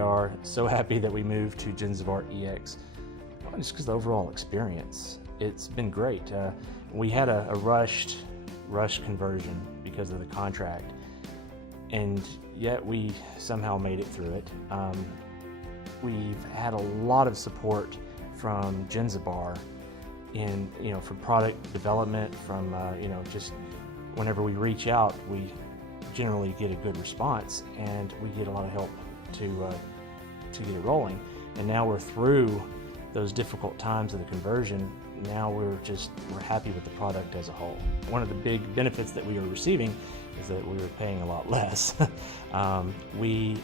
are so happy that we moved to Jenzabar EX, just because the overall experience, it's been great. We had a rushed conversion because of the contract, and yet we somehow made it through it. We've had a lot of support from Jenzabar in, for product development, from, just whenever we reach out, we generally get a good response, and we get a lot of help to get it rolling. And now we're through those difficult times of the conversion. Now we're happy with the product as a whole. One of the big benefits that we were receiving is that we were paying a lot less. We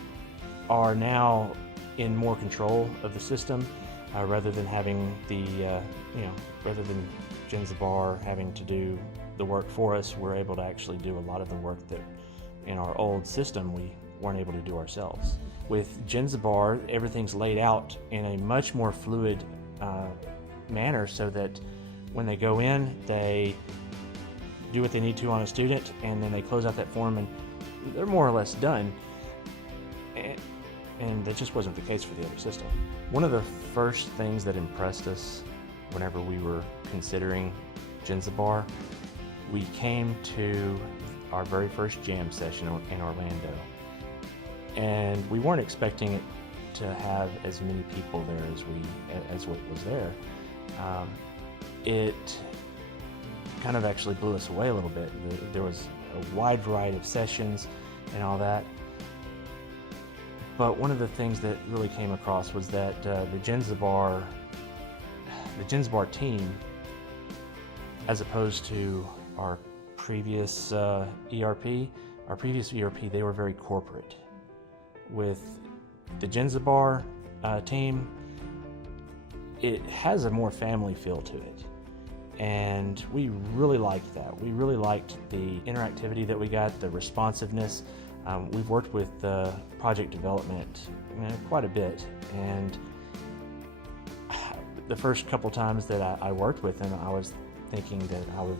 are now in more control of the system, rather than having rather than Jenzabar having to do the work for us. We're able to actually do a lot of the work that in our old system we weren't able to do ourselves. With Jenzabar, everything's laid out in a much more fluid manner, so that when they go in, they do what they need to on a student, and then they close out that form and they're more or less done. And that just wasn't the case for the other system. One of the first things that impressed us whenever we were considering Jenzabar, we came to our very first jam session in Orlando, and we weren't expecting it to have as many people there as what was there. It kind of actually blew us away a little bit. There was a wide variety of sessions and all that. But one of the things that really came across was that the Jenzabar team, as opposed to our previous ERP, they were very corporate. With the Jenzabar team, it has a more family feel to it, and we really liked that. We really liked the interactivity that we got, the responsiveness. We've worked with project development quite a bit, and the first couple times that I worked with them, I was thinking that I would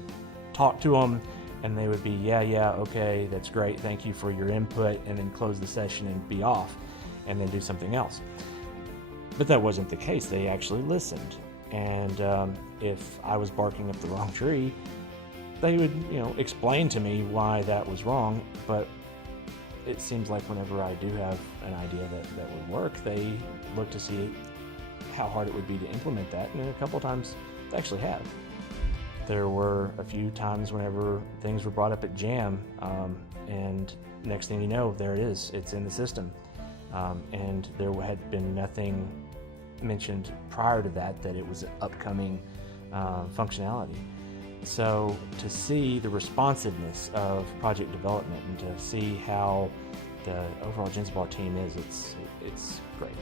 talk to them and they would be, yeah, okay, that's great, thank you for your input, and then close the session and be off and then do something else. But that wasn't the case. They actually listened, and if I was barking up the wrong tree, they would explain to me why that was wrong. But it seems like whenever I do have an idea that would work, they look to see how hard it would be to implement that, and a couple times they actually have. There were a few times whenever things were brought up at Jam, and next thing you know, there it is, it's in the system. And there had been nothing mentioned prior to that it was upcoming functionality. So to see the responsiveness of project development and to see how the overall Jenzabar team is, it's great.